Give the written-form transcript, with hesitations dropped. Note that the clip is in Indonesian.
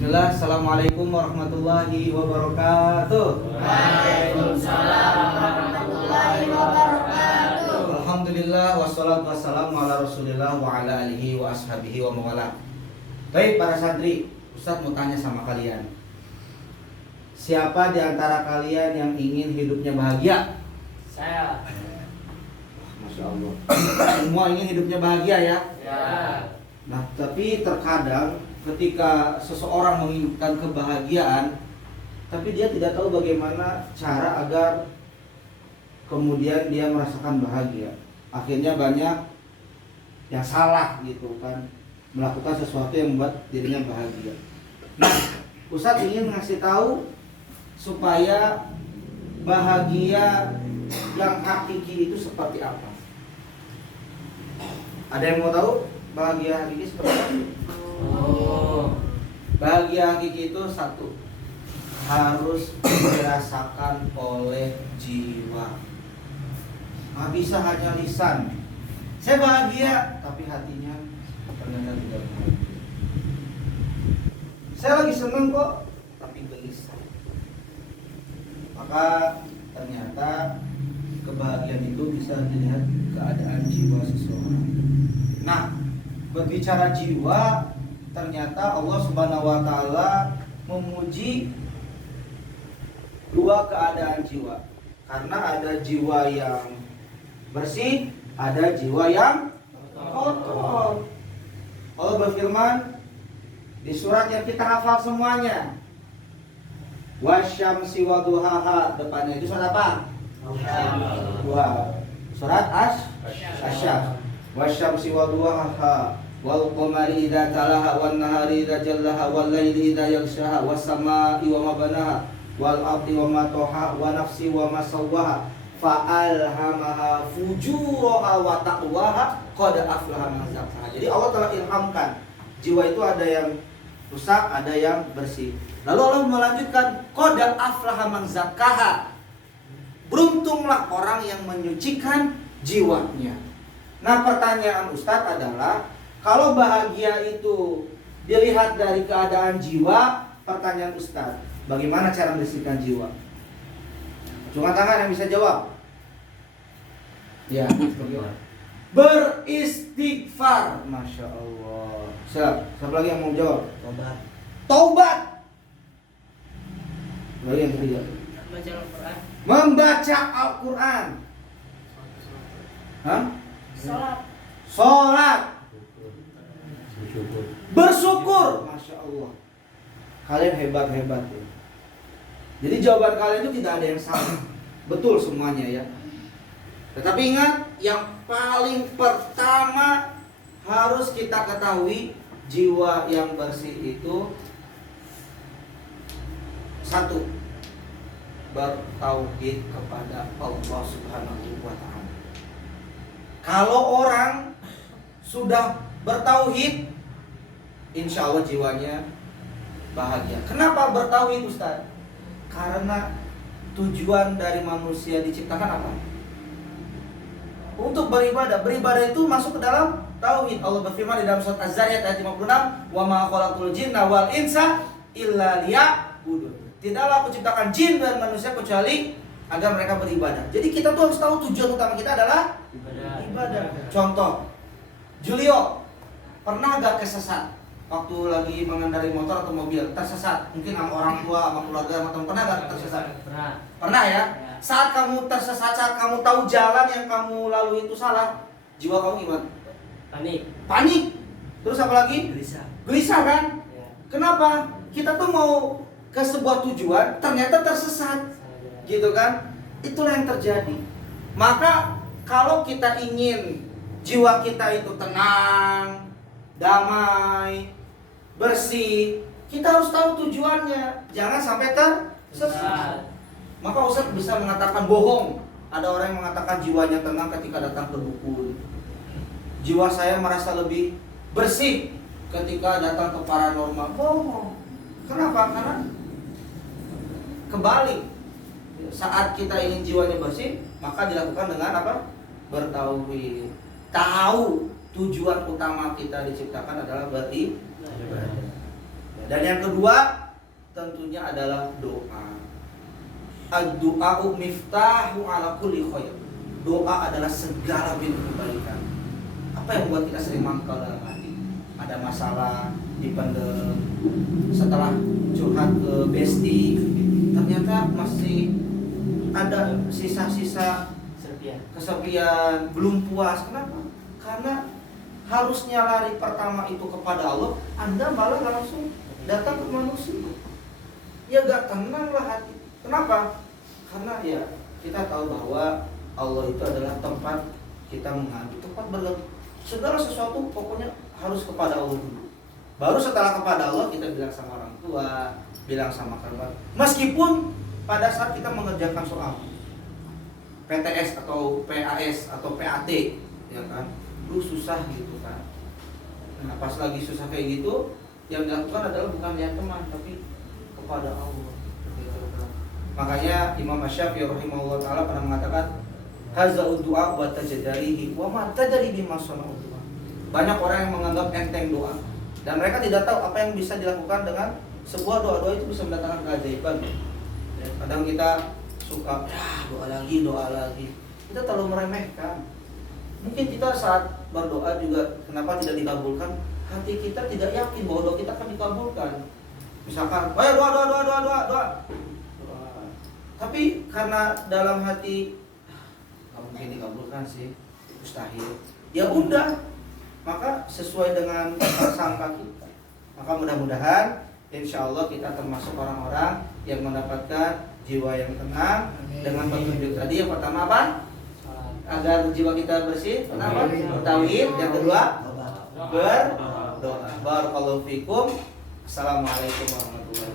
Bismillah, Assalamualaikum warahmatullahi wabarakatuh. Waalaikumsalam warahmatullahi wabarakatuh. Alhamdulillah, wassalatu wassalamu ala rasulillah wa ala alihi wa ashabihi wa mawala. Baik para santri, Ustaz mau tanya sama kalian. Siapa di antara kalian yang ingin hidupnya bahagia? Saya. Masya Allah. Semua ingin hidupnya bahagia ya? Ya. Nah, tapi terkadang ketika seseorang menginginkan kebahagiaan, tapi dia tidak tahu bagaimana cara agar kemudian dia merasakan bahagia. Akhirnya banyak yang salah gitu kan, melakukan sesuatu yang membuat dirinya bahagia. Nah, Ustadz ingin ngasih tahu supaya bahagia yang hakiki itu seperti apa. Ada yang mau tahu bahagia hakiki seperti apa? Bahagia hakiki itu satu, harus dirasakan oleh jiwa. Nggak bisa hanya lisan, saya bahagia, tapi hatinya ternyata tidak bahagia. Saya lagi seneng kok, tapi gelisah. Maka ternyata kebahagiaan itu bisa dilihat keadaan jiwa seseorang. Nah, berbicara jiwa, ternyata Allah Subhanahu wa taala memuji dua keadaan jiwa. Karena ada jiwa yang bersih, ada jiwa yang kotor. Allah berfirman di surat yang kita hafal semuanya. Wasyamsi wa duhaha, depannya itu surat apa? Surat Asy-Syams. Wasyamsi wa duhaha wal qamari idza talaha wan nahari idza jallaha wal laili idza yaghshaha was samaa'i wa ma banaha wal ardi wa ma taha wa nafsi wa ma sawwaha fa alhamaha fujuraha wa taqwaha qad aflaha man zakkaha. Jadi Allah telah ilhamkan jiwa itu ada yang rusak, ada yang bersih. Lalu Allah melanjutkan qad aflaha man zakkaha. Beruntunglah orang yang menyucikan jiwanya. Nah, pertanyaan Ustadz adalah, kalau bahagia itu dilihat dari keadaan jiwa, pertanyaan Ustadz, bagaimana cara membersihkan jiwa? Cuma tangan yang bisa jawab. Ya, beristighfar. Masya Allah. Siapa lagi yang mau jawab? Taubat. Lagi yang ketiga. Baca Al-Quran. Membaca Al-Quran. Hah? Sholat. Bersyukur. Masya Allah. Kalian hebat-hebat ya. Jadi jawaban kalian itu tidak ada yang salah. Betul semuanya ya. Tetapi ingat, yang paling pertama harus kita ketahui, jiwa yang bersih itu satu, bertauhid kepada Allah Subhanahu wa taala. Kalau orang sudah bertauhid, insya Allah jiwanya bahagia. Kenapa bertauhid, Ustaz? Karena tujuan dari manusia diciptakan apa? Untuk beribadah. Beribadah itu masuk ke dalam tauhid. Allah berfirman di dalam surat Az-Zariyat ayat 56, "Wa ma khalaqul jinna wal insa illa liya'budun." Tidaklah aku ciptakan jin dan manusia kecuali agar mereka beribadah. Jadi kita tuh harus tahu tujuan utama kita adalah ibadah. Contoh, Julio pernah gak kesesat waktu lagi mengendarai motor atau mobil, tersesat? Mungkin sama orang tua, sama keluarga, sama teman, pernah gak tersesat? Pernah ya? Saat kamu tersesat, saat kamu tahu jalan yang kamu lalui itu salah, jiwa kamu gimana? Panik. Terus apa lagi? Gelisah kan? Ya. Kenapa? Kita tuh mau ke sebuah tujuan, ternyata tersesat, gitu kan? Itulah yang terjadi. Maka kalau kita ingin jiwa kita itu tenang, damai, bersih, kita harus tahu tujuannya. Jangan sampai tersesat. Maka Ustaz bisa mengatakan bohong. Ada orang yang mengatakan jiwanya tenang ketika datang ke dukun. Jiwa saya merasa lebih bersih ketika datang ke paranormal. Bohong. Kenapa? Karena kebalik. Saat kita ingin jiwanya bersih, maka dilakukan dengan apa? Bertauhid. Tahu tujuan utama kita diciptakan adalah beribadah. Dan Dan yang kedua tentunya adalah doa. Ad-du'a'u miftahu ala kulli khair. Doa adalah segala pintu kebaikan. Apa yang membuat kita sering mangkal dalam hati? Ada masalah, dipendem, setelah curhat ke bestie, ternyata masih ada sisa-sisa kesepian, belum puas. Kenapa? Karena harusnya lari pertama itu kepada Allah, Anda malah langsung datang ke manusia. Ya gak tenang lah hati. Kenapa? Karena ya kita tahu bahwa Allah itu adalah tempat kita mengadu, tempat berlebih. Segala sesuatu pokoknya harus kepada Allah dulu. Baru setelah kepada Allah kita bilang sama orang tua, bilang sama kerabat. Meskipun pada saat kita mengerjakan soal PTS atau PAS atau PAT, ya kan, lu susah gitu kan. Nah pas lagi susah kayak gitu, yang dilakukan adalah bukan lihat teman, tapi kepada Allah. Makanya Imam Asy-Syafi'i rahimahullah taala pernah mengatakan, hazau du'a wa tajdarihi wa ma tadri bima sana'u. Banyak orang yang menganggap enteng doa dan mereka tidak tahu apa yang bisa dilakukan dengan sebuah doa-doa itu bisa mendatangkan keajaiban. Ya, kadang kita suka doa lagi. Kita terlalu meremehkan. Mungkin kita saat berdoa juga kenapa tidak dikabulkan? Hati kita tidak yakin bahwa doa kita akan dikabulkan. Misalkan, ayo doa. Tapi karena dalam hati nggak mungkin dikabulkan sih, mustahil. Ya udah, maka sesuai dengan prasangka kita. Maka mudah-mudahan, insya Allah kita termasuk orang-orang yang mendapatkan jiwa yang tenang dengan petunjuk tadi. Yang pertama apa? Agar jiwa kita bersih. Kenapa? Bertauhid. Yang kedua, berdoa. Barakallahu fikum. Assalamualaikum warahmatullahi wabarakatuh.